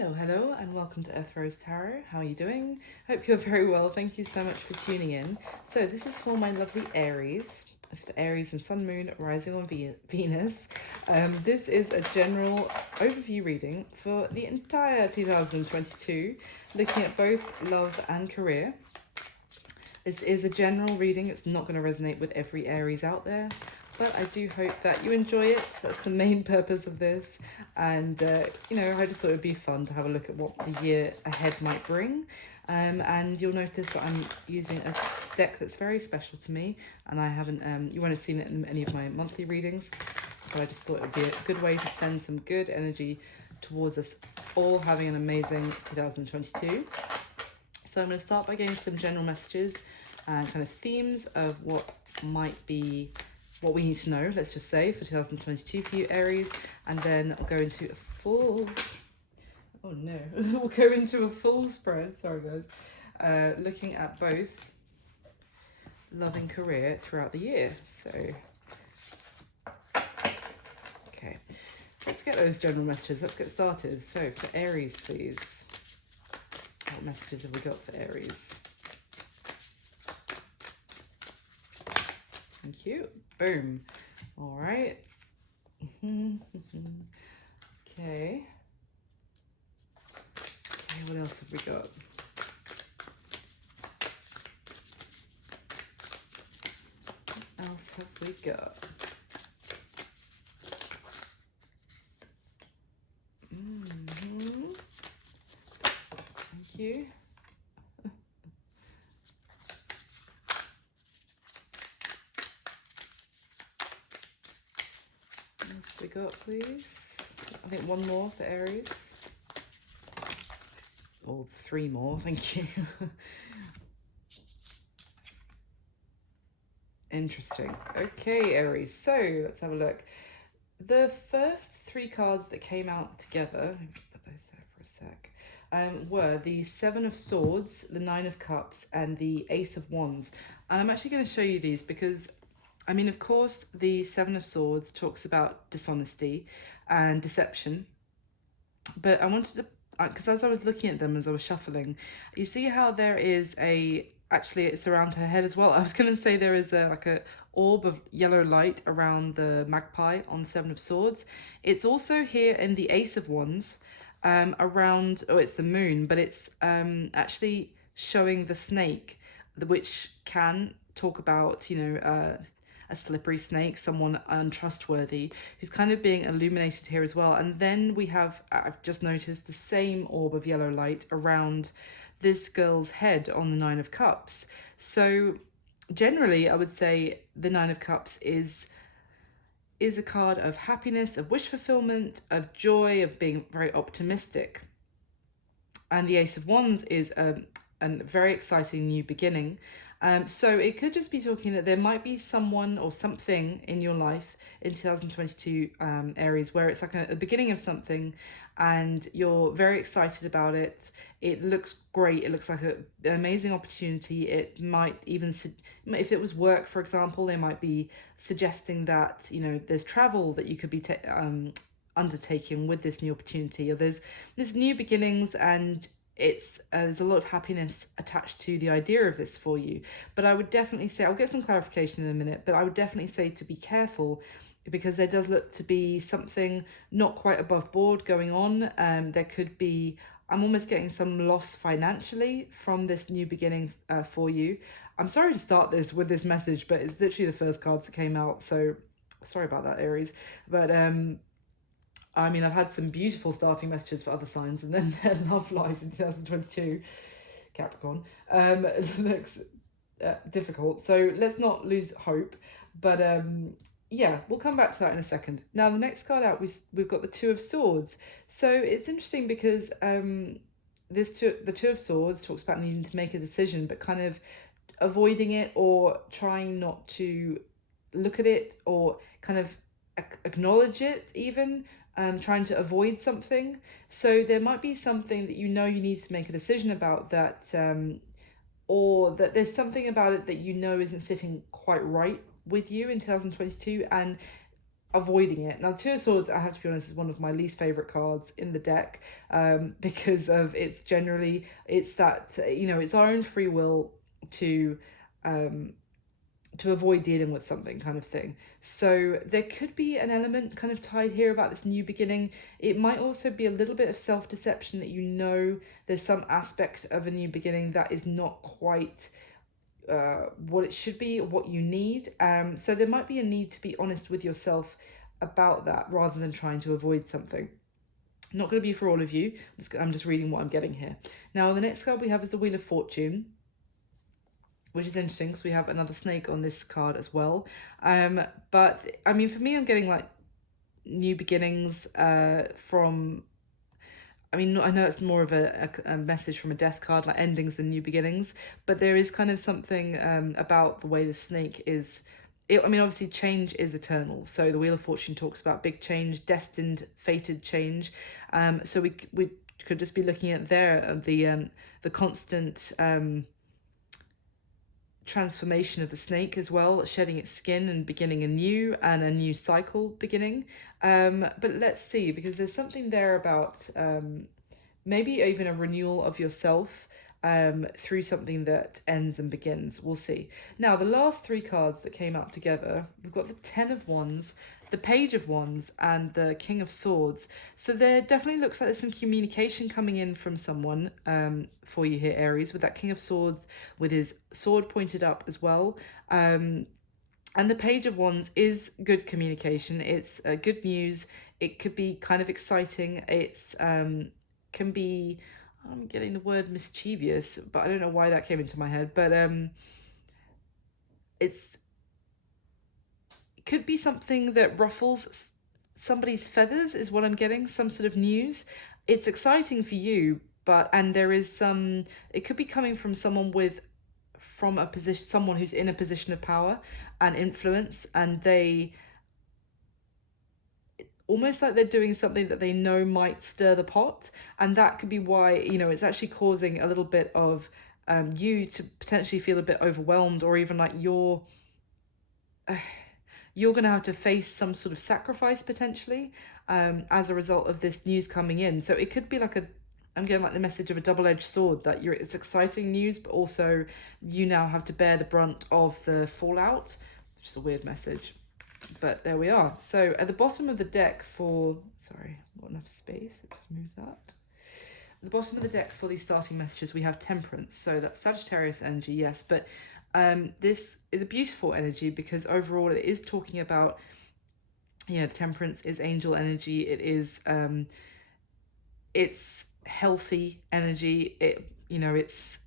Hello, and welcome to Earth Rose Tarot. How are you doing? Hope you're very well. Thank you so much for tuning in. So this is for my lovely Aries. It's for Aries and Sun, Moon, rising on Venus. This is a general overview reading for the entire 2022, looking at both love and career. This is a general reading. It's not going to resonate with every Aries out there, but I do hope that you enjoy it. That's the main purpose of this. And, I just thought it would be fun to have a look at what the year ahead might bring. And you'll notice that I'm using a deck that's very special to me. And I haven't, you won't have seen it in any of my monthly readings. So I just thought it would be a good way to send some good energy towards us all having an amazing 2022. So I'm going to start by getting some general messages and kind of themes of what might be what we need to know, let's just say, for 2022 for you, Aries. And then I'll go into a full... Oh, no. We'll go into a full spread, sorry, guys, looking at both love and career throughout the year. So, okay. Let's get those general messages. Let's get started. So, for Aries, please. What messages have we got for Aries? Thank you. Boom. All right. Okay. Okay, what else have we got? What else have we got? Thank you. What else have we got, please? I think one more for Aries. Or three more, thank you. Interesting. Okay, Aries. So let's have a look. The first three cards that came out together, put those there for a sec, were the Seven of Swords, the Nine of Cups, and the Ace of Wands. And I'm actually going to show you these because, I mean, of course, the Seven of Swords talks about dishonesty and deception. But I wanted to, because as I was looking at them as I was shuffling, you see how there is actually it's around her head as well. I was going to say there is like a orb of yellow light around the magpie on the Seven of Swords. It's also here in the Ace of Wands around, it's the moon, but it's actually showing the snake, which can talk about, a slippery snake, someone untrustworthy, who's kind of being illuminated here as well. And then we have, I've just noticed, the same orb of yellow light around this girl's head on the Nine of Cups. So generally, I would say the Nine of Cups is a card of happiness, of wish fulfillment, of joy, of being very optimistic. And the Ace of Wands is a very exciting new beginning. So it could just be talking that there might be someone or something in your life in 2022, Aries, where it's like a beginning of something and you're very excited about it. It looks great. It looks like an amazing opportunity. It might even, if it was work, for example, they might be suggesting that, there's travel that you could be undertaking with this new opportunity, or there's new beginnings, and there's a lot of happiness attached to the idea of this for you. But I would definitely say, I'll get some clarification in a minute, but I would definitely say to be careful, because there does look to be something not quite above board going on. There could be, I'm almost getting some loss financially from this new beginning for you. I'm sorry to start this with this message, but it's literally the first cards that came out, so sorry about that, Aries. But I mean, I've had some beautiful starting messages for other signs, and then their love life in 2022, Capricorn, looks difficult. So let's not lose hope. But yeah, we'll come back to that in a second. Now, the next card out, we've got the Two of Swords. So it's interesting because the Two of Swords talks about needing to make a decision, but kind of avoiding it or trying not to look at it or kind of acknowledge it even. Trying to avoid something. So there might be something that you need to make a decision about, that or that there's something about it that isn't sitting quite right with you in 2022, and avoiding it. Now, Two of Swords, I have to be honest, is one of my least favorite cards in the deck, because of it's generally, it's that, it's our own free will to um, to avoid dealing with something, kind of thing. So there could be an element kind of tied here about this new beginning. It might also be a little bit of self-deception, that there's some aspect of a new beginning that is not quite what it should be, what you need. So there might be a need to be honest with yourself about that, rather than trying to avoid something. Not going to be for all of you. I'm just reading what I'm getting here. Now, the next card we have is the Wheel of Fortune, which is interesting because we have another snake on this card as well. But I mean, for me, I'm getting like new beginnings from. I mean, I know it's more of a message from a death card, like endings and new beginnings, but there is kind of something about the way the snake is. I mean, obviously, change is eternal. So the Wheel of Fortune talks about big change, destined, fated change. So we could just be looking at the constant transformation of the snake as well, shedding its skin and beginning anew, and a new cycle beginning. But let's see, because there's something there about maybe even a renewal of yourself through something that ends and begins. We'll see. Now, the last three cards that came out together, we've got the Ten of Wands, the Page of Wands, and the King of Swords. So there definitely looks like there's some communication coming in from someone for you here, Aries, with that King of Swords with his sword pointed up as well. And the Page of Wands is good communication. It's good news. It could be kind of exciting. It's can be, I'm getting the word mischievous, but I don't know why that came into my head. But it could be something that ruffles somebody's feathers, is what I'm getting. Some sort of news. It's exciting for you, and there is some. It could be coming from someone someone who's in a position of power and influence, and they almost like they're doing something that they know might stir the pot, and that could be why it's actually causing a little bit of you to potentially feel a bit overwhelmed, or even like you're going to have to face some sort of sacrifice potentially as a result of this news coming in. So it could be like I'm getting like the message of a double-edged sword, that it's exciting news, but also you now have to bear the brunt of the fallout, which is a weird message. But there we are. So at the bottom of the deck not enough space. Let's move that. At the bottom of the deck for these starting messages, we have Temperance. So that's Sagittarius energy, yes. But this is a beautiful energy, because overall it is talking about, the Temperance is angel energy. It is, it's healthy energy. It's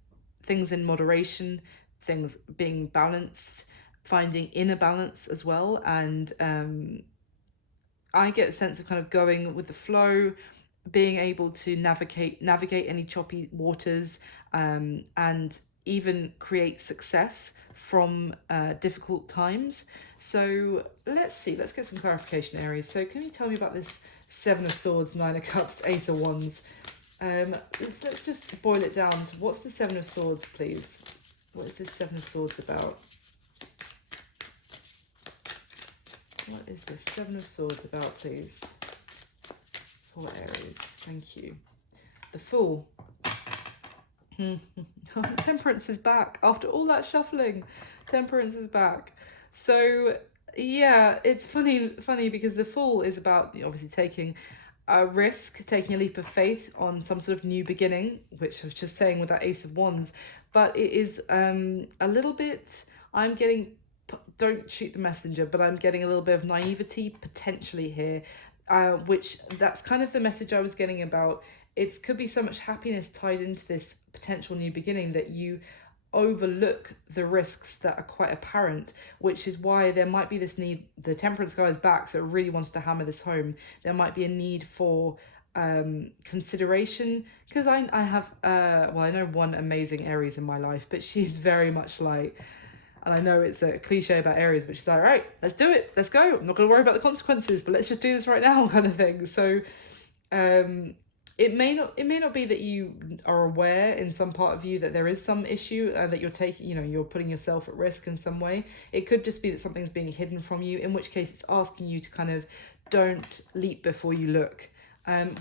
things in moderation, things being balanced, finding inner balance as well. And I get a sense of kind of going with the flow, being able to navigate any choppy waters, and even create success from difficult times. So let's get some clarification, Aries. So can you tell me about this Seven of Swords, Nine of Cups, Ace of Wands? Let's just boil it down to, what's the Seven of Swords, please? What is this Seven of Swords about? What is this Seven of Swords about, please? For Aries. Thank you. The Fool. Temperance is back. After all that shuffling, Temperance is back. So, yeah, it's funny because the Fool is about obviously taking a risk, taking a leap of faith on some sort of new beginning, which I was just saying with that Ace of Wands. But it is a little bit, I'm getting, don't shoot the messenger, but I'm getting a little bit of naivety potentially here, which that's kind of the message I was getting about. It could be so much happiness tied into this potential new beginning that you overlook the risks that are quite apparent, which is why there might be this need. The Temperance guy is back, so it really wants to hammer this home. There might be a need for consideration, because I have I know one amazing Aries in my life, but she's very much like, and I know it's a cliche about Aries, but she's like, right, let's do it, let's go, I'm not going to worry about the consequences, but let's just do this right now, kind of thing. So it may not be that you are aware in some part of you that there is some issue, that you're taking, you're putting yourself at risk in some way. It could just be that something's being hidden from you, in which case it's asking you to kind of don't leap before you look.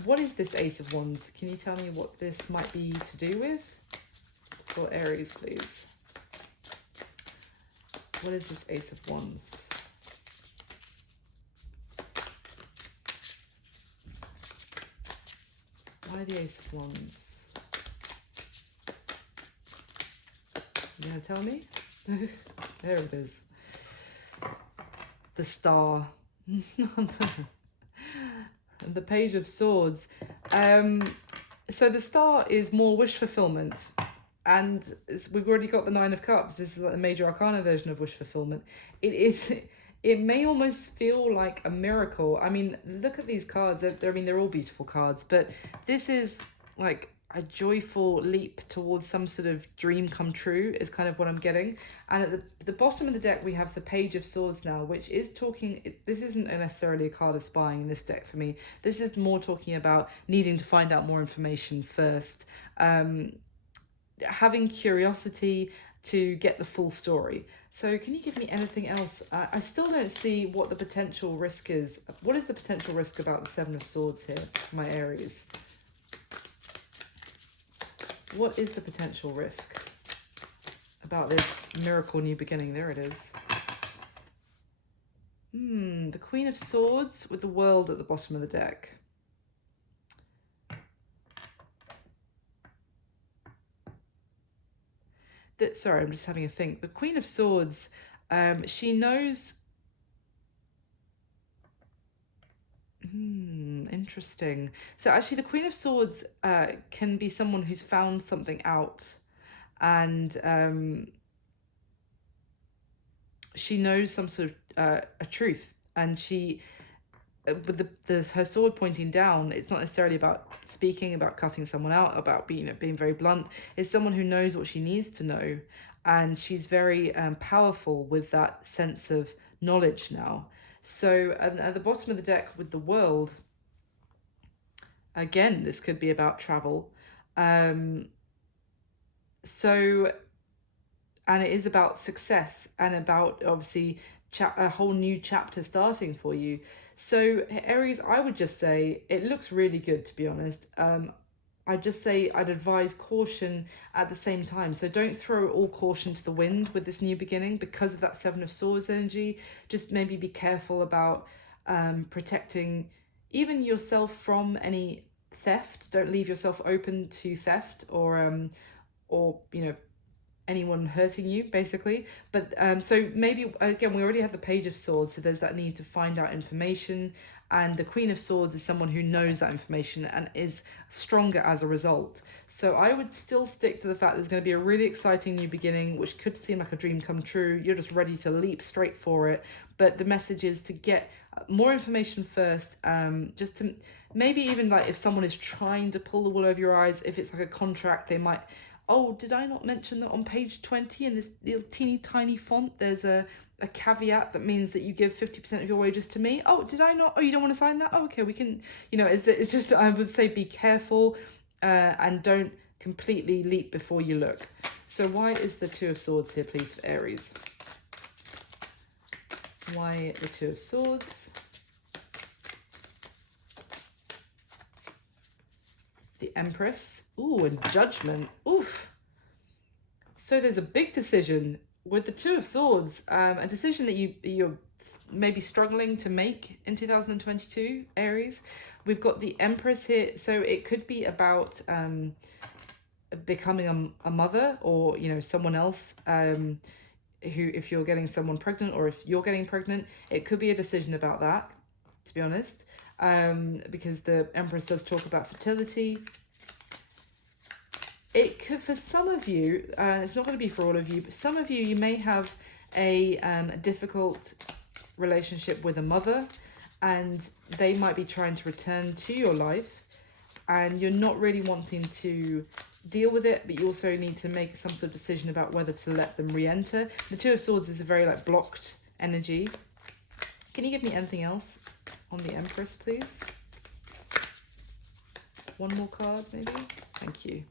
What is this Ace of Wands? Can you tell me what this might be to do with? For Aries, please. What is this Ace of Wands? Why the Ace of Wands? You gonna tell me? There it is. The Star. The Page of Swords. So the Star is more wish fulfillment. And we've already got the Nine of Cups. This is like a major arcana version of wish fulfillment. It may almost feel like a miracle. I mean, look at these cards. They're all beautiful cards, but this is like a joyful leap towards some sort of dream come true is kind of what I'm getting. And at the bottom of the deck, we have the Page of Swords now, which is this isn't necessarily a card of spying in this deck for me. This is more talking about needing to find out more information first. Having curiosity to get the full story. So can you give me anything else? I still don't see what the potential risk is. What is the potential risk about the Seven of Swords here, my Aries? What is the potential risk about this miracle new beginning? There it is. The Queen of Swords with the World at the bottom of the deck. Sorry, I'm just having a think. The Queen of Swords, she knows... interesting. So actually the Queen of Swords can be someone who's found something out, and she knows some sort of a truth, and she... with her sword pointing down, it's not necessarily about speaking, about cutting someone out, about being very blunt. It's someone who knows what she needs to know, and she's very powerful with that sense of knowledge now. So at the bottom of the deck with the World, again, this could be about travel. And it is about success and about obviously a whole new chapter starting for you. So Aries, I would just say it looks really good, to be honest. I'd just say I'd advise caution at the same time. So don't throw all caution to the wind with this new beginning because of that Seven of Swords energy. Just maybe be careful about protecting even yourself from any theft. Don't leave yourself open to theft or anyone hurting you, basically. But so maybe again, we already have the Page of Swords, so there's that need to find out information, and the Queen of Swords is someone who knows that information and is stronger as a result. So I would still stick to the fact there's going to be a really exciting new beginning, which could seem like a dream come true. You're just ready to leap straight for it, but the message is to get more information first, just to maybe even like if someone is trying to pull the wool over your eyes, if it's like a contract, they might... Oh, did I not mention that on page 20 in this little teeny tiny font, there's a caveat that means that you give 50% of your wages to me? Oh, did I not? Oh, you don't want to sign that? Oh, okay, we can, it's just, I would say be careful and don't completely leap before you look. So why is the Two of Swords here, please, for Aries? Why the Two of Swords? The Empress. Ooh, and Judgment. Oof. So there's a big decision with the Two of Swords, a decision that you're maybe struggling to make in 2022, Aries. We've got the Empress here, so it could be about becoming a mother, or someone else who, if you're getting someone pregnant or if you're getting pregnant, it could be a decision about that, to be honest, because the Empress does talk about fertility. It could, for some of you, it's not going to be for all of you, but some of you may have a difficult relationship with a mother, and they might be trying to return to your life, and you're not really wanting to deal with it, but you also need to make some sort of decision about whether to let them re-enter. The Two of Swords is a very blocked energy. Can you give me anything else on the Empress, please? One more card, maybe? Thank you.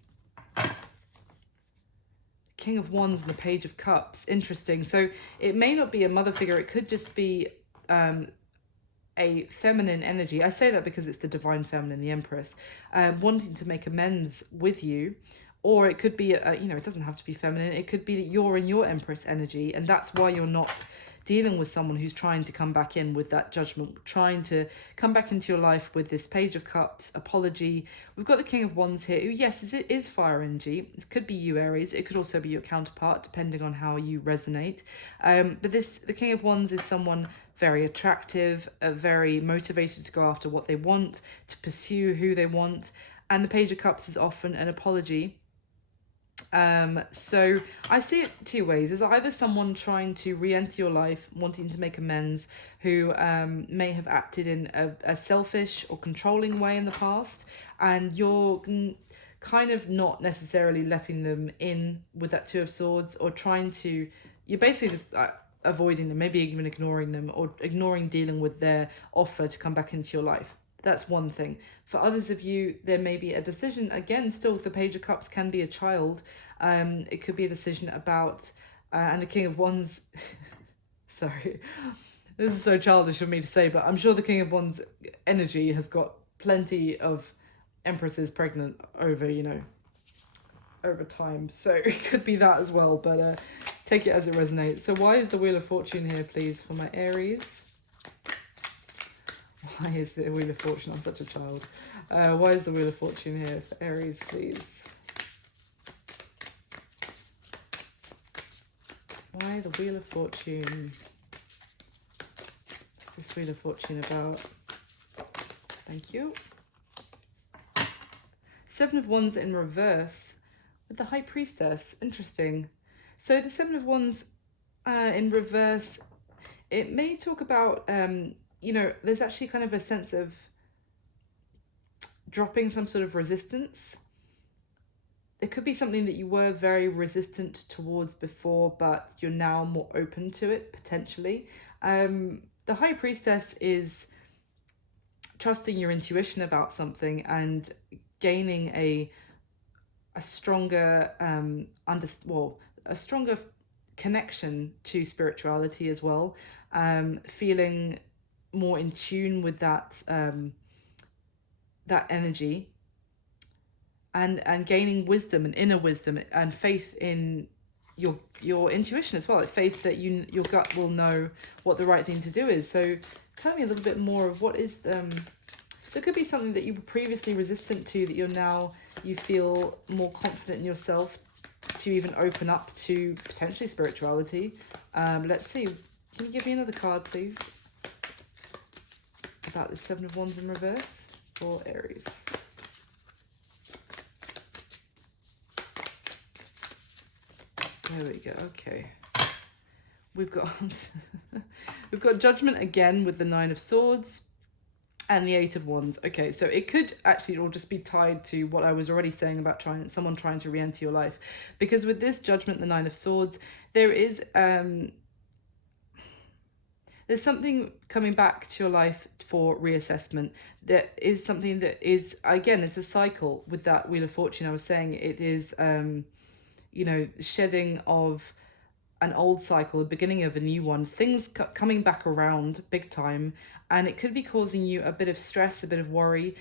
King of Wands and the Page of Cups. Interesting. So it may not be a mother figure. It could just be a feminine energy. I say that because it's the divine feminine, the Empress, wanting to make amends with you. Or it could be, you know, it doesn't have to be feminine. It could be that you're in your Empress energy, and that's why you're not dealing with someone who's trying to come back in with that judgment, trying to come back into your life with this Page of Cups, apology. We've got the King of Wands here, who, yes, it is fire energy. It could be you, Aries. It could also be your counterpart, depending on how you resonate. But the King of Wands is someone very attractive, very motivated to go after what they want, to pursue who they want. And the Page of Cups is often an apology. So I see it two ways. There's either someone trying to re-enter your life, wanting to make amends, who may have acted in a selfish or controlling way in the past, and you're kind of not necessarily letting them in with that Two of Swords, or you're basically just avoiding them, maybe even ignoring them, or ignoring dealing with their offer to come back into your life. That's one thing. For others of you, there may be a decision, again, still the Page of Cups can be a child. It could be a decision about, and the King of Wands, sorry, this is so childish for me to say, but I'm sure the King of Wands energy has got plenty of Empresses pregnant over, you know, over time. So it could be that as well, but take it as it resonates. So why is the Wheel of Fortune here, please, for my Aries? Why is the Wheel of Fortune? I'm such a child. Why is the Wheel of Fortune here for Aries, please? Why the Wheel of Fortune? What's this Wheel of Fortune about? Thank you. Seven of Wands in reverse with the High Priestess. Interesting. So the Seven of Wands in reverse, it may talk about... you know, there's actually kind of a sense of dropping some sort of resistance. It could be something that you were very resistant towards before, but you're now more open to it, potentially. The High Priestess is trusting your intuition about something and gaining a stronger, a stronger connection to spirituality as well. Feeling more in tune with that that energy, and gaining wisdom and inner wisdom and faith in your intuition as well, like faith that your gut will know what the right thing to do is. So tell me a little bit more of what is so it could be something that you were previously resistant to, that you feel more confident in yourself to even open up to potentially spirituality. Let's see, can you give me another card, please, about the Seven of Wands in reverse for Aries? There we go. Okay, we've got we've got Judgment again with the Nine of Swords and the Eight of Wands. Okay, so it could actually all just be tied to what I was already saying about someone trying to re-enter your life, because with this Judgment, the Nine of Swords, there is there's something coming back to your life for reassessment. There is something that is, again, it's a cycle with that Wheel of Fortune. I was saying it is, you know, shedding of an old cycle, the beginning of a new one, things coming back around big time, and it could be causing you a bit of stress, a bit of worry.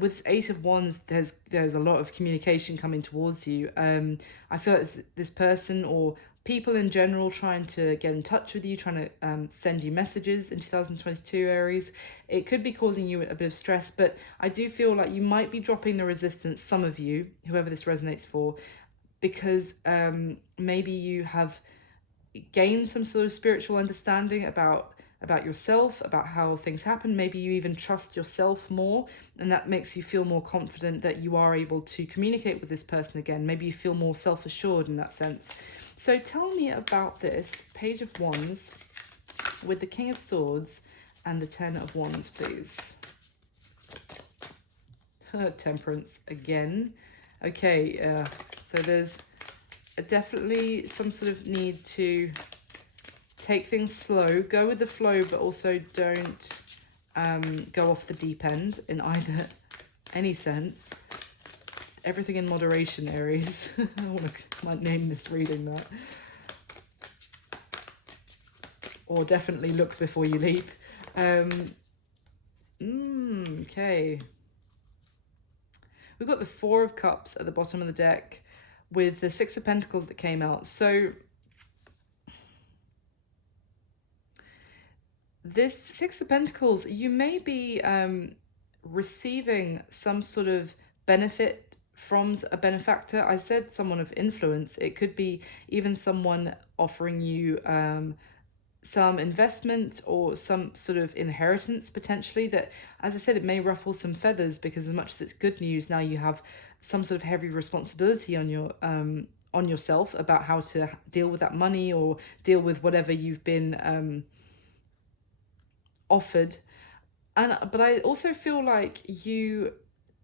With Eight of Wands, there's a lot of communication coming towards you. I feel like this person or people in general trying to get in touch with you, trying to send you messages in 2022, Aries. It could be causing you a bit of stress, but I do feel like you might be dropping the resistance, some of you, whoever this resonates for, because maybe you have gained some sort of spiritual understanding about yourself, about how things happen. Maybe you even trust yourself more, and that makes you feel more confident that you are able to communicate with this person again. Maybe you feel more self-assured in that sense. So tell me about this Page of Wands with the King of Swords and the Ten of Wands, please. Temperance again. Okay, so there's definitely some sort of need to take things slow, go with the flow, but also don't go off the deep end in any sense. Everything in moderation, Aries. I want to name this reading that. Or definitely look before you leap. Okay. We've got the Four of Cups at the bottom of the deck with the Six of Pentacles that came out. So this Six of Pentacles, you may be receiving some sort of benefit from a benefactor. I said someone of influence. It could be even someone offering you some investment or some sort of inheritance potentially that, as I said, it may ruffle some feathers, because as much as it's good news, now you have some sort of heavy responsibility on your on yourself about how to deal with that money or deal with whatever you've been offered. But I also feel like you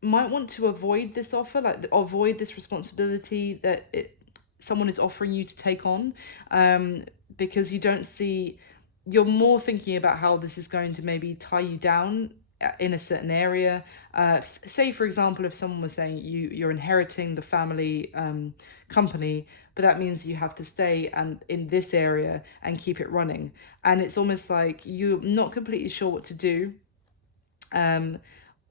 might want to avoid this offer, like avoid this responsibility that someone is offering you to take on, because you don't see, you're more thinking about how this is going to maybe tie you down in a certain area. Say, for example, if someone was saying you're inheriting the family company, but that means you have to stay and in this area and keep it running. And it's almost like you're not completely sure what to do.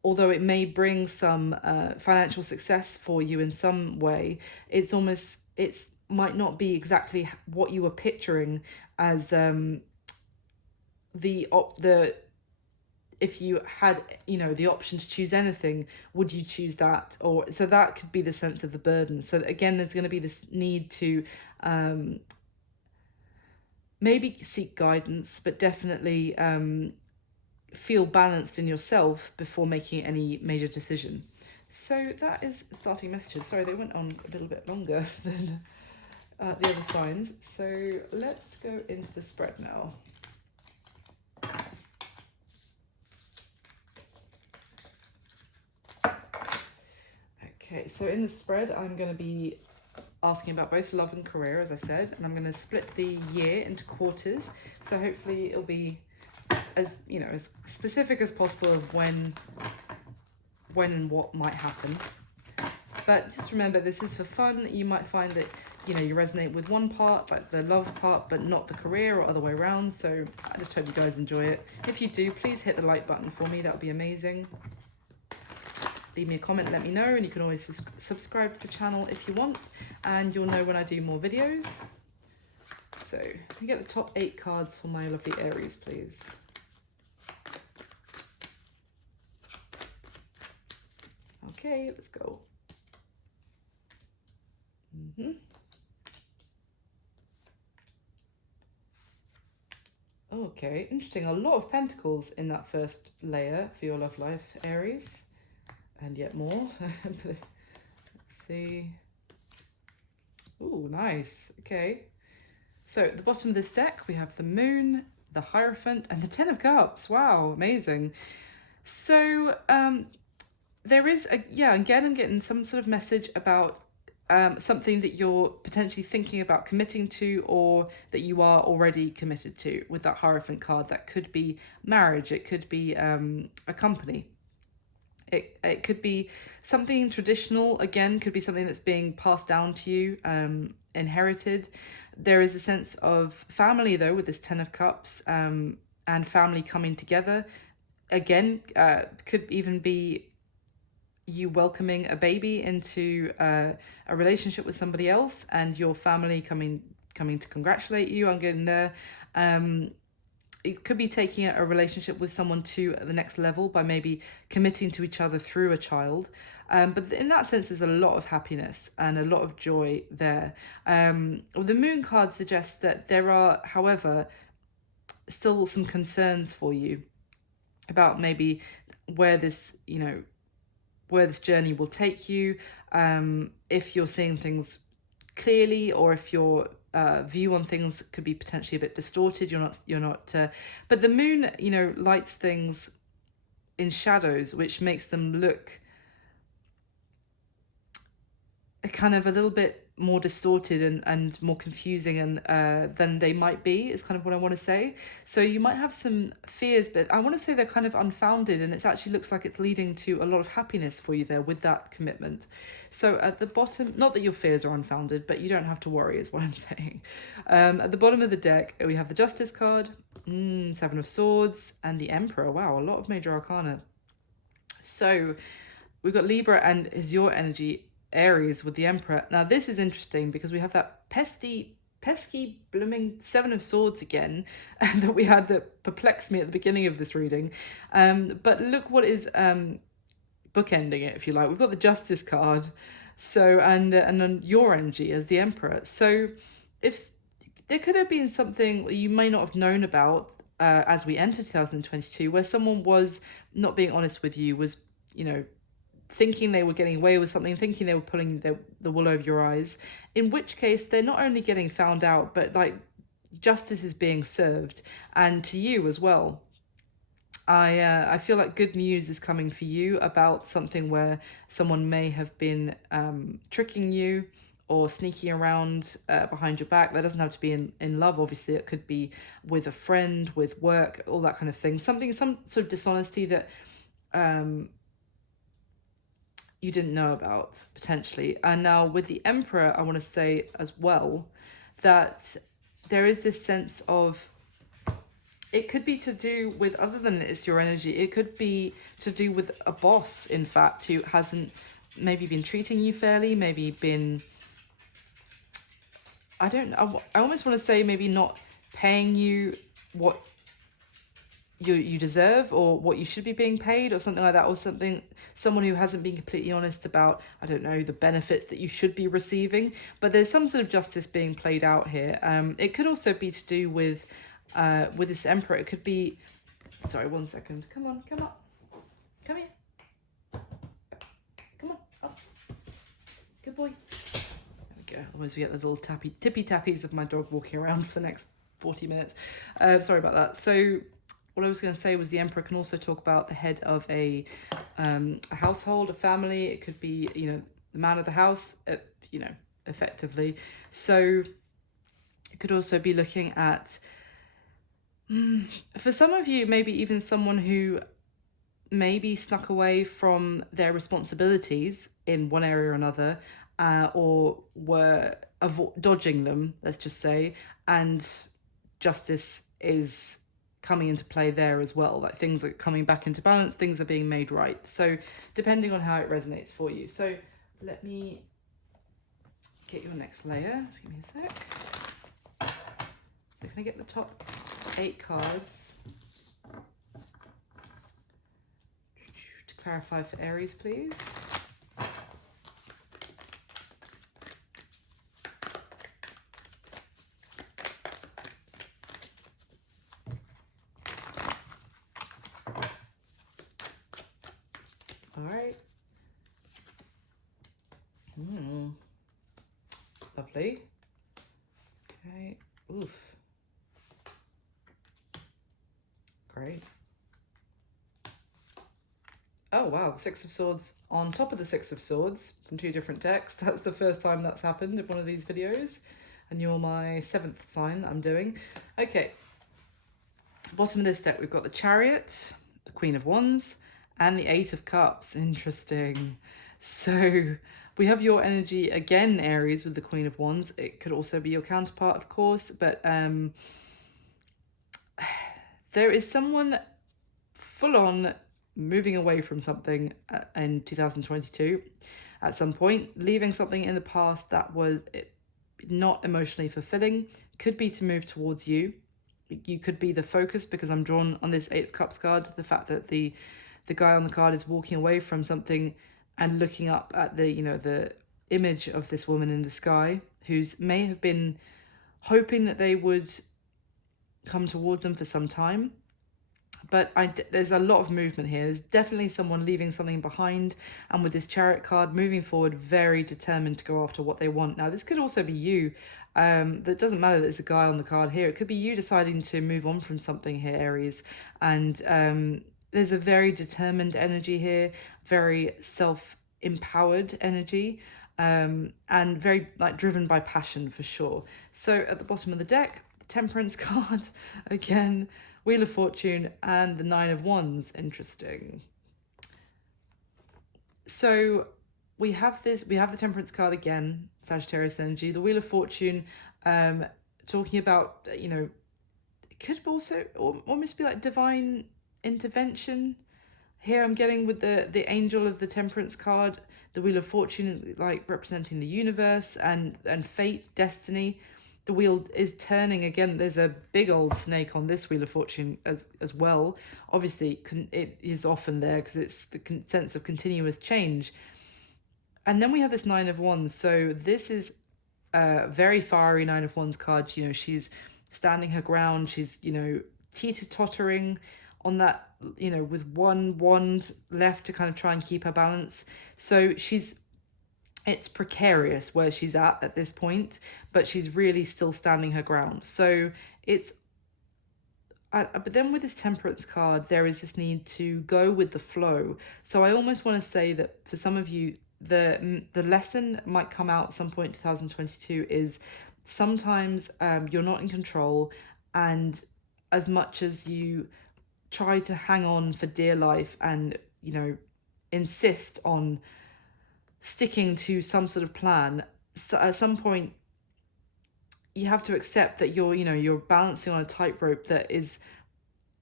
Although it may bring some financial success for you in some way, it's might not be exactly what you were picturing as the if you had, the option to choose anything, would you choose that? Or so that could be the sense of the burden. So again, there's going to be this need to maybe seek guidance, but definitely feel balanced in yourself before making any major decision. So that is starting messages. Sorry, they went on a little bit longer than the other signs. So let's go into the spread now. Okay, so in the spread, I'm going to be asking about both love and career, as I said, and I'm going to split the year into quarters. So hopefully it'll be as as specific as possible of when and what might happen. But just remember, this is for fun. You might find that you resonate with one part, like the love part, but not the career, or other way around. So I just hope you guys enjoy it. If you do, please hit the like button for me. That would be amazing. Leave me a comment, let me know, and you can always subscribe to the channel if you want, and you'll know when I do more videos. So can you get the top 8 cards for my lovely Aries, please? Okay, let's go. Okay, interesting. A lot of pentacles in that first layer for your love life, Aries. And yet more. Let's see. Ooh, nice. Okay. So at the bottom of this deck, we have the Moon, the Hierophant, and the Ten of Cups. Wow, amazing. So there is again, I'm getting some sort of message about something that you're potentially thinking about committing to, or that you are already committed to with that Hierophant card. That could be marriage. It could be a company. It could be something traditional, again, could be something that's being passed down to you, inherited. There is a sense of family, though, with this Ten of Cups, and family coming together. Again, could even be you welcoming a baby into a relationship with somebody else, and your family coming to congratulate you on getting there. It could be taking a relationship with someone to the next level by maybe committing to each other through a child. But in that sense, there's a lot of happiness and a lot of joy there. The Moon card suggests that there are, however, still some concerns for you about maybe where this journey will take you. If you're seeing things clearly, or if your view on things could be potentially a bit distorted. You're not but the Moon lights things in shadows, which makes them look kind of a little bit more distorted and more confusing and than they might be, is kind of what I want to say. So you might have some fears, but I want to say they're kind of unfounded, and it actually looks like it's leading to a lot of happiness for you there with that commitment. So at the bottom, not that your fears are unfounded, but you don't have to worry is what I'm saying. At the bottom of the deck, we have the Justice card, Seven of Swords, and the Emperor. Wow, a lot of major arcana. So we've got Libra and is your energy Aries with the Emperor. Now this is interesting because we have that pesky blooming Seven of Swords again that we had that perplexed me at the beginning of this reading. But look what is bookending it, if you like. We've got the Justice card, so and then your energy as the Emperor. So if there could have been something you may not have known about as we enter 2022, where someone was not being honest with you, was, you know, thinking they were getting away with something, thinking they were pulling the wool over your eyes, in which case they're not only getting found out, but like justice is being served, and to you as well. I feel like good news is coming for you about something where someone may have been tricking you or sneaking around behind your back. That doesn't have to be in love, obviously. It could be with a friend, with work, all that kind of thing. Some sort of dishonesty that you didn't know about, potentially. And now with the Emperor, I want to say as well that there is this sense of, it could be to do with, other than it's your energy, it could be to do with a boss, in fact, who hasn't maybe been treating you fairly, maybe been, I don't know, I almost want to say maybe not paying you what you deserve or what you should be being paid or something like that, or someone who hasn't been completely honest about, I don't know, the benefits that you should be receiving. But there's some sort of justice being played out here. It could also be to do with this Emperor. It could be, sorry, 1 second, come on, come up, come here, come on up, good boy. There we go. Otherwise we get the little tippy tappies of my dog walking around for the next 40 minutes. Sorry about that. So what I was going to say was the Emperor can also talk about the head of a household, a family. It could be, you know, the man of the house, you know, effectively. So it could also be looking at, for some of you, maybe even someone who maybe snuck away from their responsibilities in one area or another, or were dodging them, let's just say, and justice is coming into play there as well. Like things are coming back into balance, things are being made right. So depending on how it resonates for you. So let me get your next layer. Just give me a sec. So can I get the top 8 cards to clarify for Aries, please? All right. Lovely. Okay. Oof. Great. Oh wow, the 6 of Swords on top of the 6 of Swords from 2 different decks. That's the first time that's happened in one of these videos, and you're my 7th sign that I'm doing. Okay. Bottom of this deck, we've got the Chariot, the Queen of Wands, and the 8 of Cups. Interesting. So we have your energy again, Aries, with the Queen of Wands. It could also be your counterpart, of course, but there is someone full on moving away from something in 2022 at some point, leaving something in the past that was not emotionally fulfilling. Could be to move towards you. You could be the focus, because I'm drawn on this 8 of Cups card, the fact that the guy on the card is walking away from something and looking up at the, you know, the image of this woman in the sky, who's may have been hoping that they would come towards them for some time. But there's a lot of movement here. There's definitely someone leaving something behind, and with this Chariot card, moving forward, very determined to go after what they want. Now, this could also be you. That doesn't matter that there's a guy on the card here. It could be you deciding to move on from something here, Aries. And there's a very determined energy here, very self-empowered energy. and very like driven by passion for sure. So at the bottom of the deck, the Temperance card again, Wheel of Fortune, and the Nine of Wands. Interesting. So we have the Temperance card again, Sagittarius energy, the Wheel of Fortune, talking about, it could also almost be like divine intervention. Here I'm getting with the angel of the Temperance card, the Wheel of Fortune, like representing the universe and fate, destiny. The wheel is turning again. There's a big old snake on this Wheel of Fortune as well. Obviously, it is often there because it's the sense of continuous change. And then we have this Nine of Wands. So this is a very fiery Nine of Wands card. She's standing her ground. She's, teeter-tottering on that, with one wand left to kind of try and keep her balance. So it's precarious where she's at this point, but she's really still standing her ground. So but then with this Temperance card, there is this need to go with the flow. So I almost want to say that for some of you, the lesson might come out at some point in 2022 is sometimes you're not in control, and as much as you try to hang on for dear life and insist on sticking to some sort of plan, so at some point you have to accept that you're balancing on a tightrope that is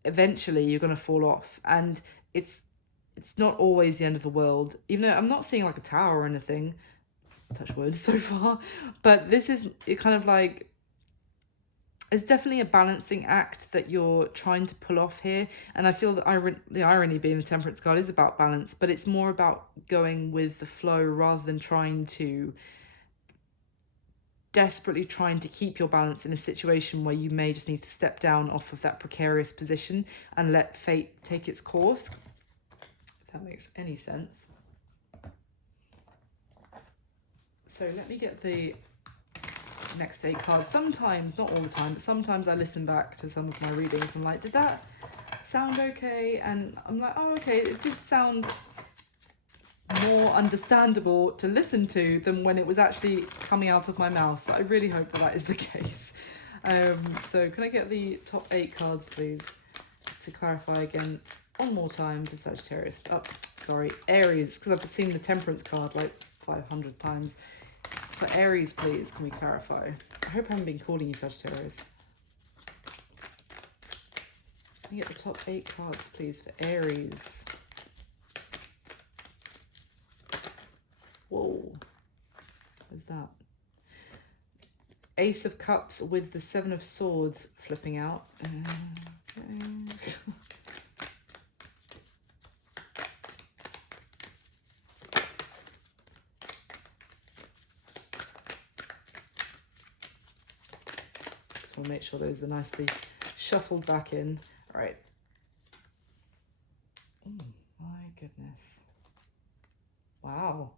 eventually you're going to fall off, and it's not always the end of the world, even though I'm not seeing like a tower or anything, touch wood, so far, but this is kind of like, it's definitely a balancing act that you're trying to pull off here. And I feel that the irony being the Temperance card is about balance, but it's more about going with the flow rather than desperately trying to keep your balance in a situation where you may just need to step down off of that precarious position and let fate take its course. If that makes any sense. So let me get the next 8 cards. Sometimes, not all the time, but sometimes I listen back to some of my readings and I'm like, did that sound okay? And I'm like, oh, okay, it did sound more understandable to listen to than when it was actually coming out of my mouth. So I really hope that is the case. So can I get the top 8 cards, please? To clarify again, one more time for Sagittarius. Oh, sorry, Aries, because I've seen the Temperance card like 500 times. For Aries, please, can we clarify? I hope I haven't been calling you Sagittarius. Can you get the top 8 cards, please, for Aries? Whoa. What's that? Ace of Cups with the 7 of Swords flipping out. Okay. We'll make sure those are nicely shuffled back in. All right. Oh my goodness. Wow.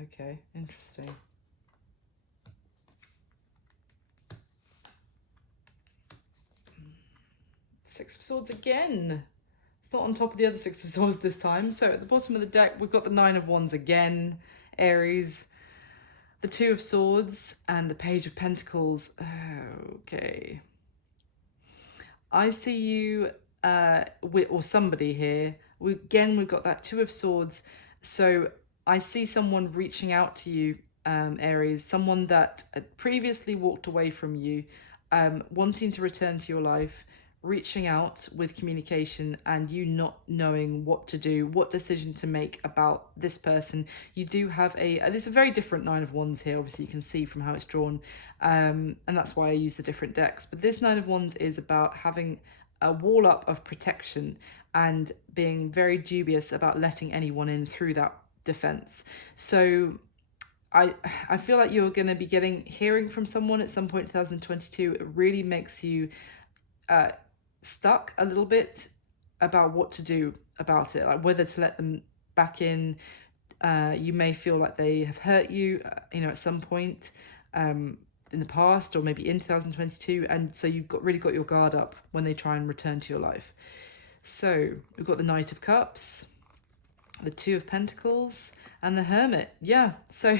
Okay, interesting. Six of Swords again. It's not on top of the other Six of Swords this time. So at the bottom of the deck, we've got the Nine of Wands again. Aries, the Two of Swords, and the Page of Pentacles. Okay. I see you, or somebody here. We've got that Two of Swords. So I see someone reaching out to you, Aries, someone that had previously walked away from you, wanting to return to your life, reaching out with communication, and you not knowing what to do, what decision to make about this person. You do have there's a very different Nine of Wands here, obviously you can see from how it's drawn, and that's why I use the different decks. But this Nine of Wands is about having a wall up of protection and being very dubious about letting anyone in through that defense. So I feel like you're going to be hearing from someone at some point in 2022. It really makes you stuck a little bit about what to do about it, like whether to let them back in. You may feel like they have hurt you, at some point in the past, or maybe in 2022, and so you've really got your guard up when they try and return to your life. So we've got the Knight of Cups, the Two of Pentacles, and the Hermit. Yeah, so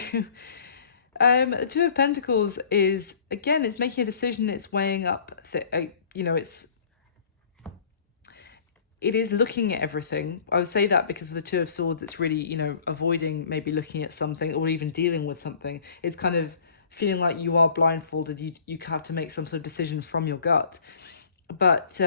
the Two of Pentacles is, again, it's making a decision, it's weighing up, you know, it is looking at everything. I would say that because of the Two of Swords, it's really, you know, avoiding maybe looking at something or even dealing with something. It's kind of feeling like you are blindfolded. You have to make some sort of decision from your gut. But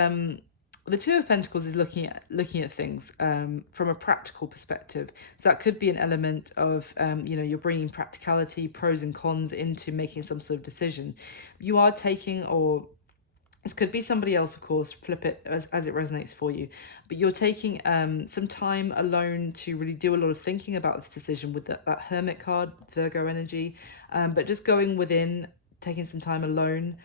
the Two of Pentacles is looking at things from a practical perspective. So that could be an element of you know, you're bringing practicality, pros and cons into making some sort of decision. You are taking, or this could be somebody else, of course, flip it as it resonates for you. But you're taking some time alone to really do a lot of thinking about this decision with that Hermit card, Virgo energy. But just going within, taking some time alone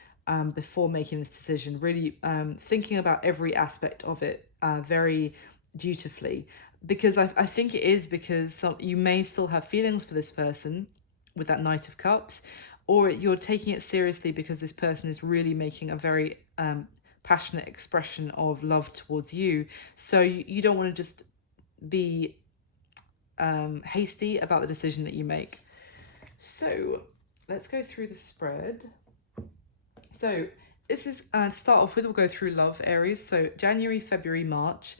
before making this decision, really thinking about every aspect of it very dutifully. Because I think it is because you may still have feelings for this person with that Knight of Cups, or you're taking it seriously because this person is really making a very passionate expression of love towards you. So you don't want to just be hasty about the decision that you make. So let's go through the spread. So this is, to start off with, we'll go through love, Aries. So January, February, March.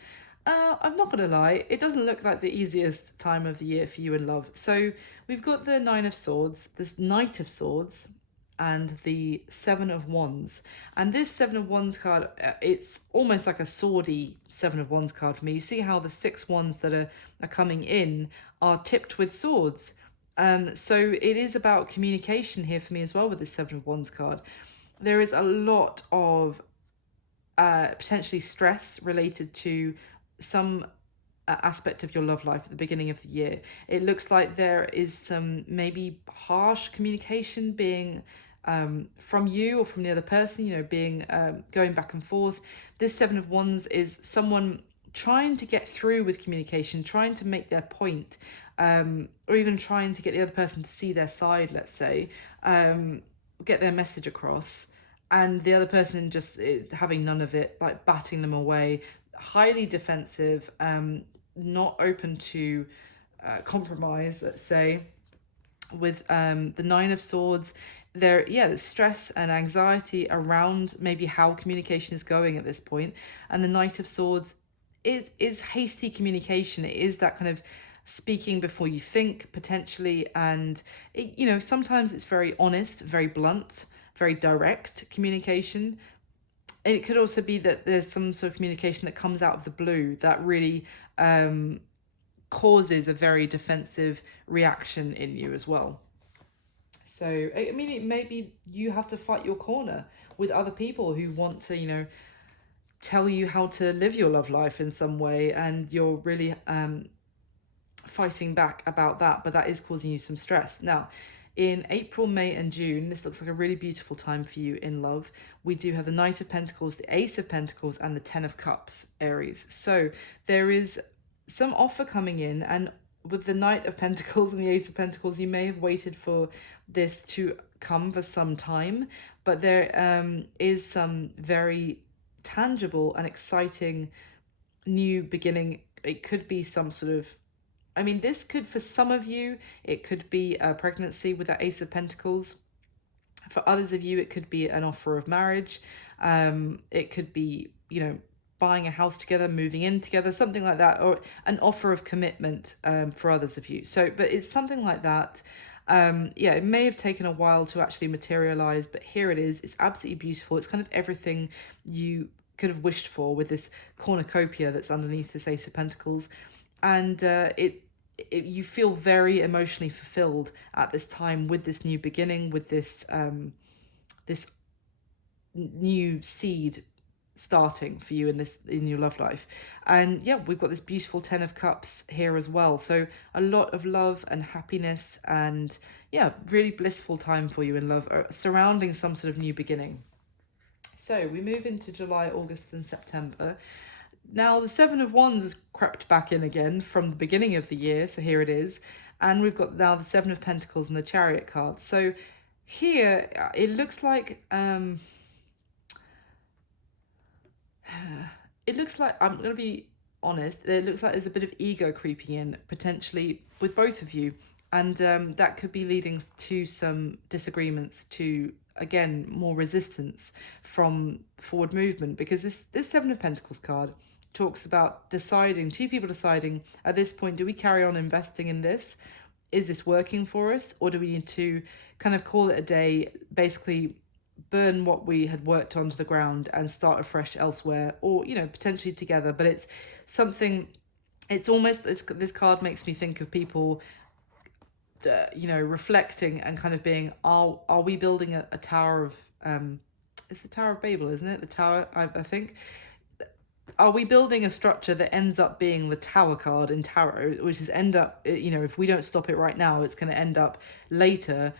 I'm not going to lie, it doesn't look like the easiest time of the year for you in love. So we've got the Nine of Swords, this Knight of Swords, and the Seven of Wands. And this Seven of Wands card, it's almost like a swordy Seven of Wands card for me. You see how the 6 wands that are coming in are tipped with swords. So it is about communication here for me as well with this Seven of Wands card. There is a lot of potentially stress related to some aspect of your love life at the beginning of the year. It looks like there is some maybe harsh communication being from you or from the other person, you know, being going back and forth. This Seven of Wands is someone trying to get through with communication, trying to make their point, or even trying to get the other person to see their side, let's say, get their message across, and the other person just having none of it, like batting them away, highly defensive, not open to compromise, let's say. With the Nine of Swords, there's stress and anxiety around maybe how communication is going at this point. And the Knight of Swords is hasty communication. It is that kind of speaking before you think, potentially, and you know, sometimes it's very honest, very blunt, very direct communication. It could also be that there's some sort of communication that comes out of the blue that really causes a very defensive reaction in you as well. So, I mean, it maybe you have to fight your corner with other people who want to, you know, tell you how to live your love life in some way, and you're really fighting back about that, but that is causing you some stress. Now, in April, May, and June, this looks like a really beautiful time for you in love. We do have the Knight of Pentacles, the Ace of Pentacles, and the Ten of Cups, Aries. So there is some offer coming in, and with the Knight of Pentacles and the Ace of Pentacles, you may have waited for this to come for some time, but there is some very tangible and exciting new beginning. It could be some sort of, I mean, this could, for some of you, it could be a pregnancy with that Ace of Pentacles. For others of you, it could be an offer of marriage. It could be, you know, buying a house together, moving in together, something like that, or an offer of commitment for others of you. So, but it's something like that. Yeah, it may have taken a while to actually materialize, but here it is. It's absolutely beautiful. It's kind of everything you could have wished for with this cornucopia that's underneath this Ace of Pentacles. And you feel very emotionally fulfilled at this time with this new beginning, with this this new seed starting for you in your love life. And yeah, we've got this beautiful Ten of Cups here as well, so a lot of love and happiness, and yeah, really blissful time for you in love, surrounding some sort of new beginning. So we move into July, August, and September. Now, the Seven of Wands has crept back in again from the beginning of the year, so here it is. And we've got now the Seven of Pentacles and the Chariot card. So here, it looks like it looks like, I'm going to be honest, it looks like there's a bit of ego creeping in, potentially with both of you. And that could be leading to some disagreements, to, again, more resistance from forward movement. Because this Seven of Pentacles card talks about deciding, two people deciding at this point, do we carry on investing in this? Is this working for us? Or do we need to kind of call it a day, basically burn what we had worked onto the ground and start afresh elsewhere, or potentially together? But it's something, it's almost, this card makes me think of people reflecting and kind of being, are we building a tower of it's the Tower of Babel, isn't it? The tower, I think. Are we building a structure that ends up being the Tower card in tarot, which is end up, if we don't stop it right now, it's going to end up later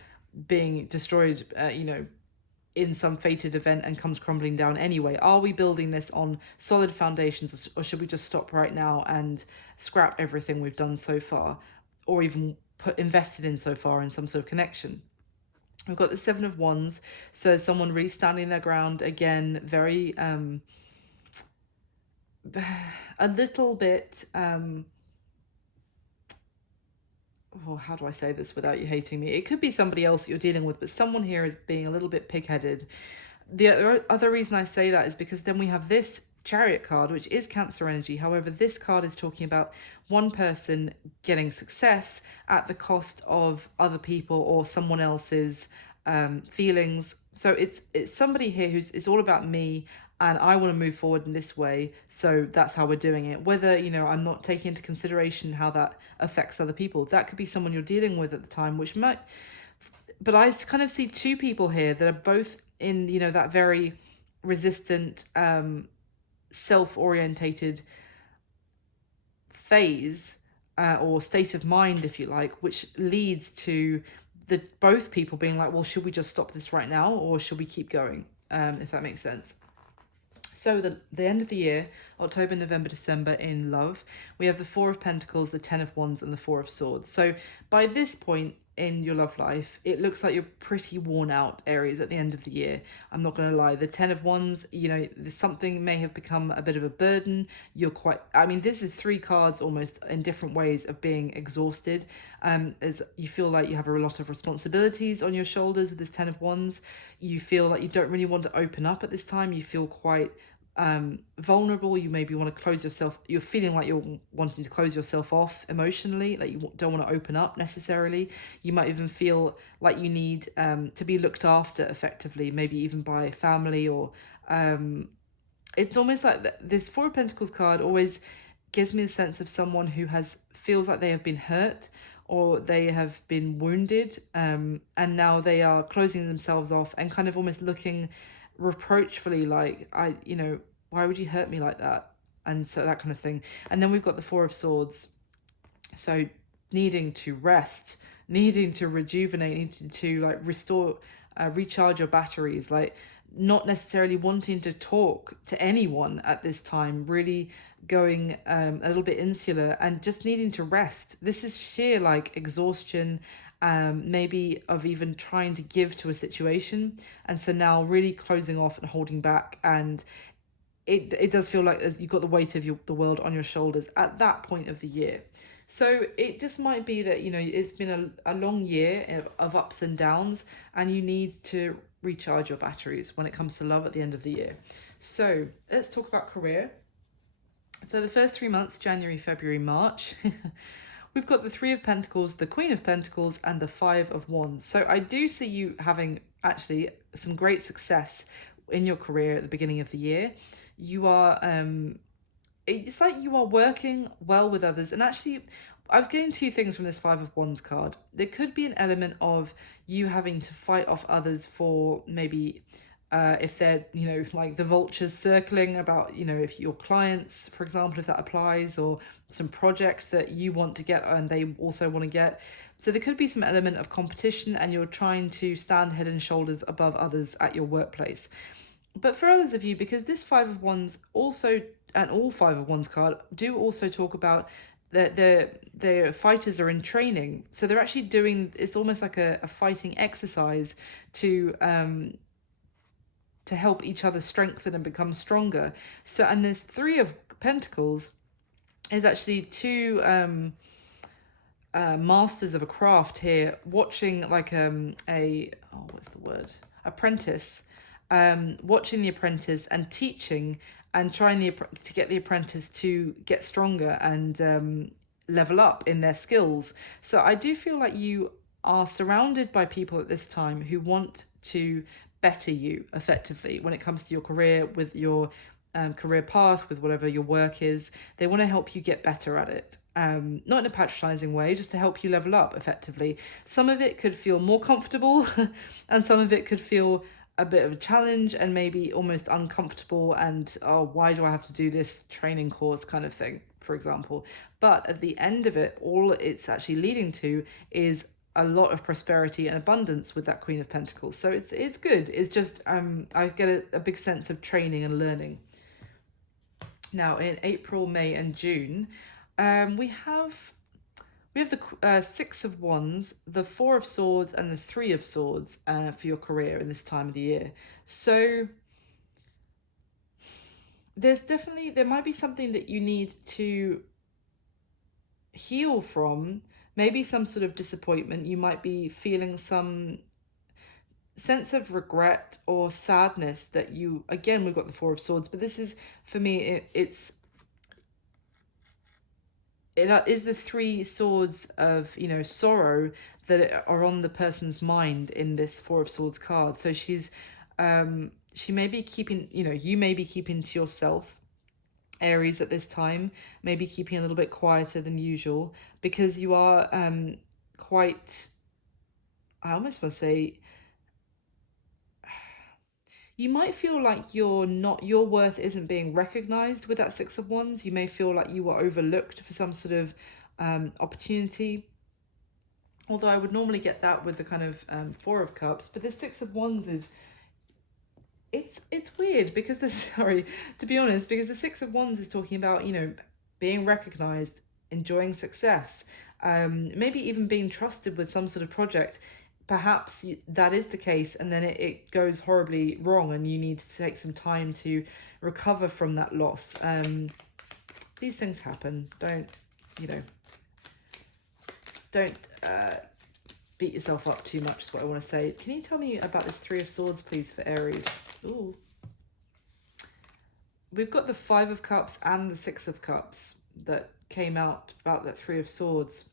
being destroyed, in some fated event, and comes crumbling down anyway? Are we building this on solid foundations, or should we just stop right now and scrap everything we've done so far, or even invested in so far in some sort of connection? We've got the Seven of Wands, so someone really standing their ground again, very a little bit how do I say this without you hating me? It could be somebody else that you're dealing with, but someone here is being a little bit pig-headed. The other reason I say that is because then we have this Chariot card, which is Cancer energy. However, this card is talking about one person getting success at the cost of other people or someone else's feelings. So it's somebody here it's all about me, and I want to move forward in this way, so that's how we're doing it. Whether, I'm not taking into consideration how that affects other people. That could be someone you're dealing with at the time, which might, but I kind of see two people here that are both in, that very resistant, self-orientated phase, or state of mind, if you like, which leads to both people being like, well, should we just stop this right now, or should we keep going? If that makes sense. So the end of the year, October, November, December, in love, we have the Four of Pentacles, the Ten of Wands, and the Four of Swords. So by this point in your love life, it looks like you're pretty worn out, Aries, at the end of the year. I'm not going to lie. The Ten of Wands, something may have become a bit of a burden. You're quite, this is three cards almost in different ways of being exhausted. As you feel like you have a lot of responsibilities on your shoulders with this Ten of Wands. You feel like you don't really want to open up at this time. You feel quite vulnerable. You maybe want to close yourself, you're feeling like you're wanting to close yourself off emotionally, like you don't want to open up necessarily. You might even feel like you need to be looked after effectively, maybe even by family, or it's almost like this Four of Pentacles card always gives me the sense of someone who feels like they have been hurt, or they have been wounded, and now they are closing themselves off and kind of almost looking reproachfully, like, why would you hurt me like that? And so that kind of thing. And then we've got the Four of Swords, so needing to rest, needing to rejuvenate, needing to like restore, recharge your batteries, like not necessarily wanting to talk to anyone at this time, really going a little bit insular and just needing to rest. This is sheer like exhaustion, maybe of even trying to give to a situation, and so now really closing off and holding back. And it does feel like you've got the weight of the world on your shoulders at that point of the year. So it just might be that, it's been a long year of ups and downs, and you need to recharge your batteries when it comes to love at the end of the year. So let's talk about career. So the first 3 months, January, February, March, we've got the Three of Pentacles, the Queen of Pentacles, and the Five of Wands. So I do see you having actually some great success in your career at the beginning of the year. You are, it's like you are working well with others. And actually, I was getting two things from this Five of Wands card. There could be an element of you having to fight off others for maybe, if they're, like the vultures circling about, if your clients, for example, if that applies, or some project that you want to get and they also want to get. So there could be some element of competition, and you're trying to stand head and shoulders above others at your workplace. But for others of you, because this Five of Wands also, and all Five of Wands card do also talk about that the fighters are in training. So they're actually doing, it's almost like a fighting exercise to to help each other strengthen and become stronger. So, and there's Three of Pentacles is actually two masters of a craft here, watching like what's the word, apprentice, watching the apprentice and teaching and trying to get the apprentice to get stronger and level up in their skills. So I do feel like you are surrounded by people at this time who want to better you effectively when it comes to your career, with your career path, with whatever your work is. They want to help you get better at it. Not in a patronizing way, just to help you level up effectively. Some of it could feel more comfortable and some of it could feel a bit of a challenge and maybe almost uncomfortable and, oh, why do I have to do this training course kind of thing, for example. But at the end of it, all it's actually leading to is a lot of prosperity and abundance with that Queen of Pentacles. So it's good. It's just I get a big sense of training and learning. Now in April, May and June, we have the Six of Wands, the Four of Swords, and the Three of Swords for your career in this time of the year. So there might be something that you need to heal from, maybe some sort of disappointment. You might be feeling some sense of regret or sadness that we've got the Four of Swords, but this is, for me, it is the three swords of, sorrow that are on the person's mind in this Four of Swords card. So she may be keeping, you may be keeping to yourself, Aries, at this time, maybe keeping a little bit quieter than usual, because you are quite, I almost want to say, you might feel like your worth isn't being recognized with that Six of Wands. You may feel like you were overlooked for some sort of opportunity. Although I would normally get that with the kind of Four of Cups, but this Six of Wands is, it's weird because to be honest, because the Six of Wands is talking about, being recognized, enjoying success, maybe even being trusted with some sort of project. Perhaps that is the case, and then it goes horribly wrong and you need to take some time to recover from that loss. These things happen. Don't beat yourself up too much is what I want to say. Can you tell me about this Three of Swords, please, for Aries? Ooh. We've got the Five of Cups and the Six of Cups that came out about that Three of Swords.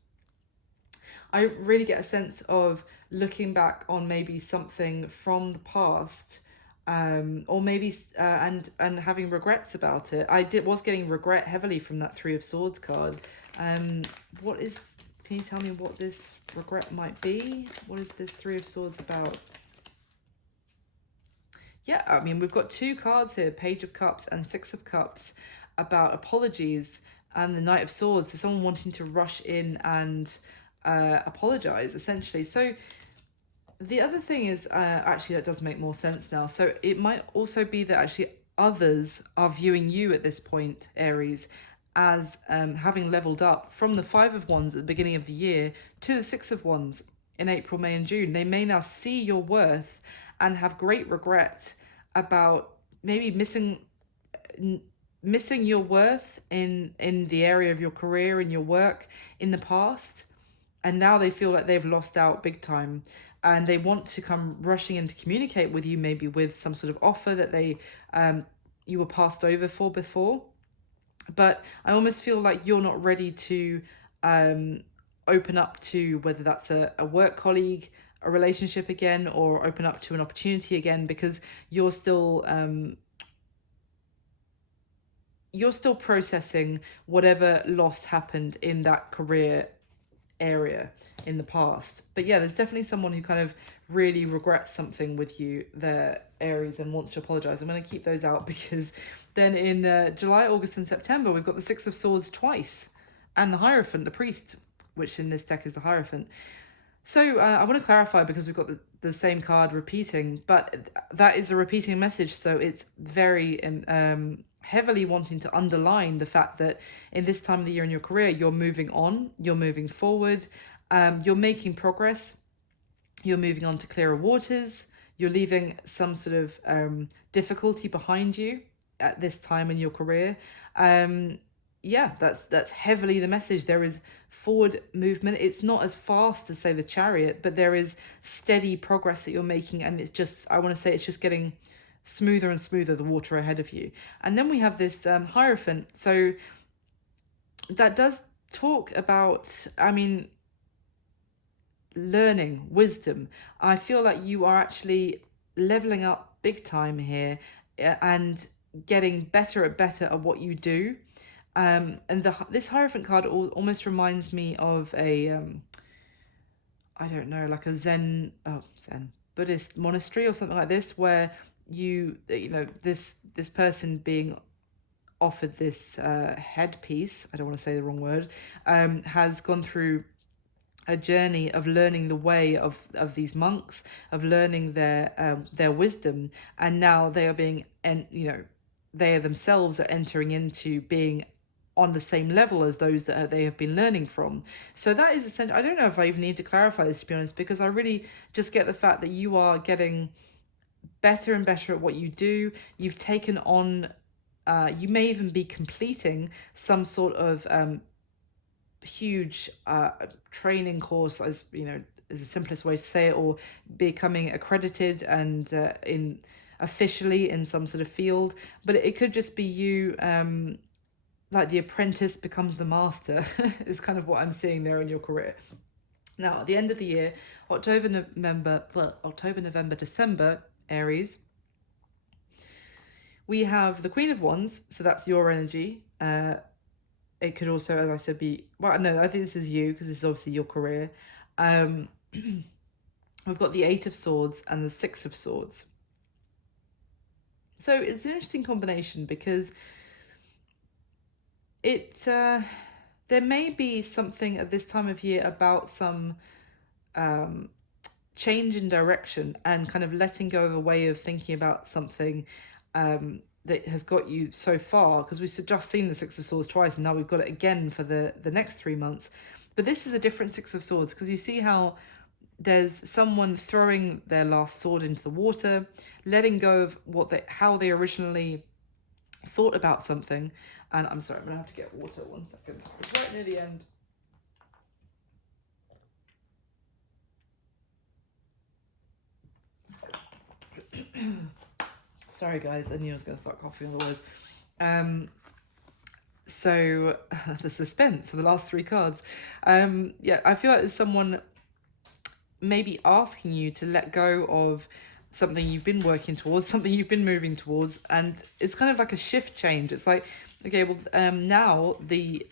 I really get a sense of looking back on maybe something from the past, or maybe and having regrets about it. Was getting regret heavily from that Three of Swords card. Can you tell me what this regret might be? What is this Three of Swords about? Yeah, I mean, we've got two cards here, Page of Cups and Six of Cups, about apologies, and the Knight of Swords, so someone wanting to rush in and apologize, essentially. So the other thing is, actually, that does make more sense now. So it might also be that actually others are viewing you at this point, Aries, as having leveled up from the Five of Wands at the beginning of the year to the Six of Wands in April, May and June. They may now see your worth and have great regret about maybe missing your worth in the area of your career and your work in the past. And now they feel like they've lost out big time, and they want to come rushing in to communicate with you, maybe with some sort of offer that you were passed over for before. But I almost feel like you're not ready to open up to, whether that's a work colleague, a relationship again, or open up to an opportunity again, because you're still processing whatever loss happened in that career area in the past. But yeah, there's definitely someone who kind of really regrets something with you there, Aries, and wants to apologize. I'm going to keep those out, because then in July, August and September, we've got the Six of Swords twice, and the Hierophant, the priest, which in this deck is the Hierophant. So I want to clarify, because we've got the same card repeating, but that is a repeating message, so it's very heavily wanting to underline the fact that in this time of the year in your career, you're moving on, you're moving forward, you're making progress, you're moving on to clearer waters, you're leaving some sort of difficulty behind you at this time in your career. Yeah, that's heavily the message. There is forward movement. It's not as fast as, say, the Chariot, but there is steady progress that you're making, and it's just, I want to say, it's just getting smoother and smoother, the water ahead of you. And then we have this Hierophant. So that does talk about, I mean, learning, wisdom. I feel like you are actually leveling up big time here, and getting better at what you do. And this Hierophant card almost reminds me of a I don't know, like a Zen Buddhist monastery or something like this, where you know, this person being offered this headpiece, I don't want to say the wrong word, has gone through a journey of learning the way of these monks, of learning their wisdom, and now they are being, and you know, they themselves are entering into being on the same level as those that they have been learning from. So that is essential. I don't know if I even need to clarify this, to be honest, because I really just get the fact that you are getting better and better at what you do. You've taken on, you may even be completing some sort of huge training course, as you know, is the simplest way to say it, or becoming accredited and in officially in some sort of field. But it could just be you, like the apprentice becomes the master is kind of what I'm seeing there in your career. Now at the end of the year, October, November, December, Aries, we have the Queen of Wands, so that's your energy. It could also, as I said, be, well, no, I think this is you, because this is obviously your career. We've got the Eight of Swords and the Six of Swords. So it's an interesting combination, because there may be something at this time of year about some change in direction and kind of letting go of a way of thinking about something that has got you so far, because we've just seen the Six of Swords twice, and now we've got it again for the next 3 months. But this is a different Six of Swords, because you see how there's someone throwing their last sword into the water, letting go of how they originally thought about something. And I'm sorry, I'm gonna have to get water 1 second. It's right near the end. Sorry guys, I knew I was gonna start coughing otherwise. So the suspense of the last 3 cards. Yeah, I feel like there's someone maybe asking you to let go of something you've been working towards, something you've been moving towards, and it's kind of like a shift change. It's like, okay, well, now the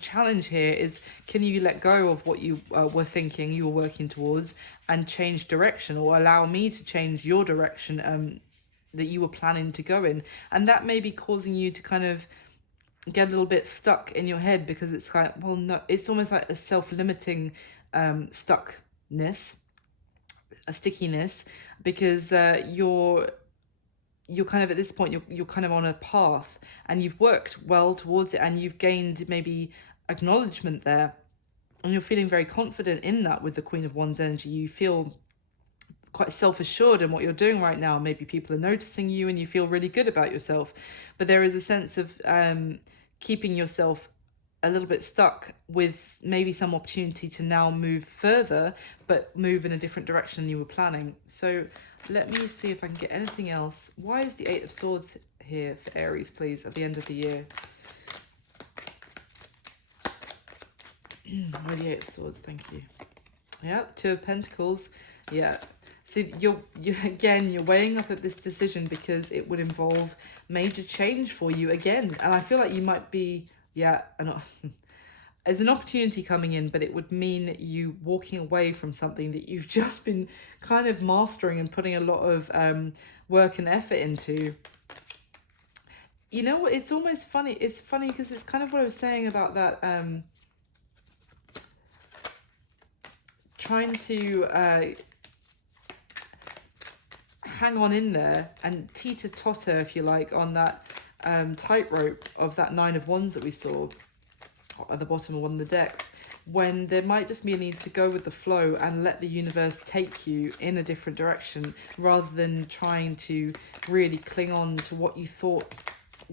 challenge here is, can you let go of what you were thinking, you were working towards, and change direction, or allow me to change your direction that you were planning to go in? And that may be causing you to kind of get a little bit stuck in your head, because it's like, well, no, it's almost like a self-limiting stuckness, a stickiness, because you're kind of, at this point, you're kind of on a path, and you've worked well towards it, and you've gained maybe acknowledgement there, and you're feeling very confident in that. With the Queen of Wands energy, you feel quite self-assured in what you're doing right now. Maybe people are noticing you, and you feel really good about yourself, but there is a sense of keeping yourself a little bit stuck, with maybe some opportunity to now move further, but move in a different direction than you were planning. So let me see if I can get anything else. Why is the Eight of Swords here for Aries, please, at the end of the year? Why the Eight of Swords? Thank you. Yeah, Two of Pentacles. Yeah. See, you're weighing up at this decision because it would involve major change for you again. And I feel like you might be, there's an opportunity coming in, but it would mean you walking away from something that you've just been kind of mastering and putting a lot of work and effort into. You know what? It's almost funny. It's funny because it's kind of what I was saying about that, trying to hang on in there and teeter-totter, if you like, on that tightrope of that Nine of Wands that we saw at the bottom of one of the decks. when there might just be a need to go with the flow and let the universe take you in a different direction, rather than trying to really cling on to what you thought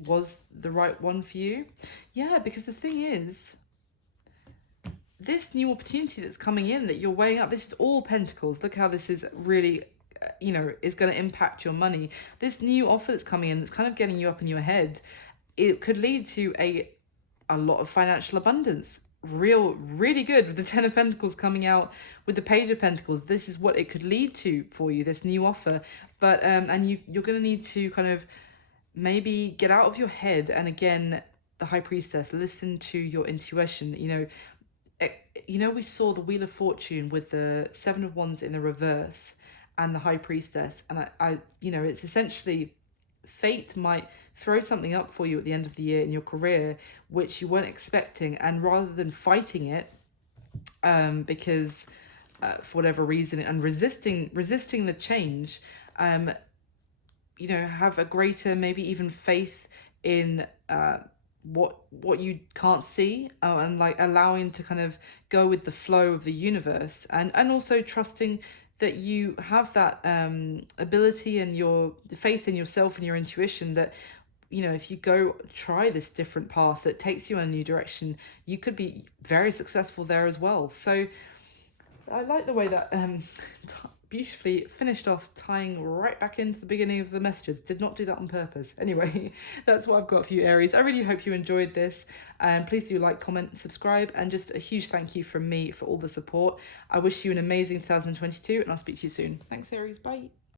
was the right one for you. Yeah, because the thing is, this new opportunity that's coming in that you're weighing up, this is all pentacles. Look how this is really, is going to impact your money. This new offer that's coming in, that's kind of getting you up in your head, it could lead to a lot of financial abundance. Really good with the Ten of Pentacles coming out with the Page of Pentacles. This is what it could lead to for you, this new offer. But and you're going to need to kind of maybe get out of your head, and again, the High Priestess, listen to your intuition. We saw the Wheel of Fortune with the Seven of Wands in the reverse and the High Priestess, and I it's essentially fate might throw something up for you at the end of the year in your career which you weren't expecting, and rather than fighting it because for whatever reason, and resisting the change, have a greater, maybe even faith in what you can't see, and like allowing to kind of go with the flow of the universe, and also trusting that you have that ability and your faith in yourself and your intuition, that if you go try this different path that takes you in a new direction, you could be very successful there as well. So I like the way that beautifully finished off, tying right back into the beginning of the messages. Did not do that on purpose. Anyway, that's what I've got for you, Aries. I really hope you enjoyed this, and please do like, comment, subscribe, and just a huge thank you from me for all the support. I wish you an amazing 2022, and I'll speak to you soon. Thanks, Aries. Bye.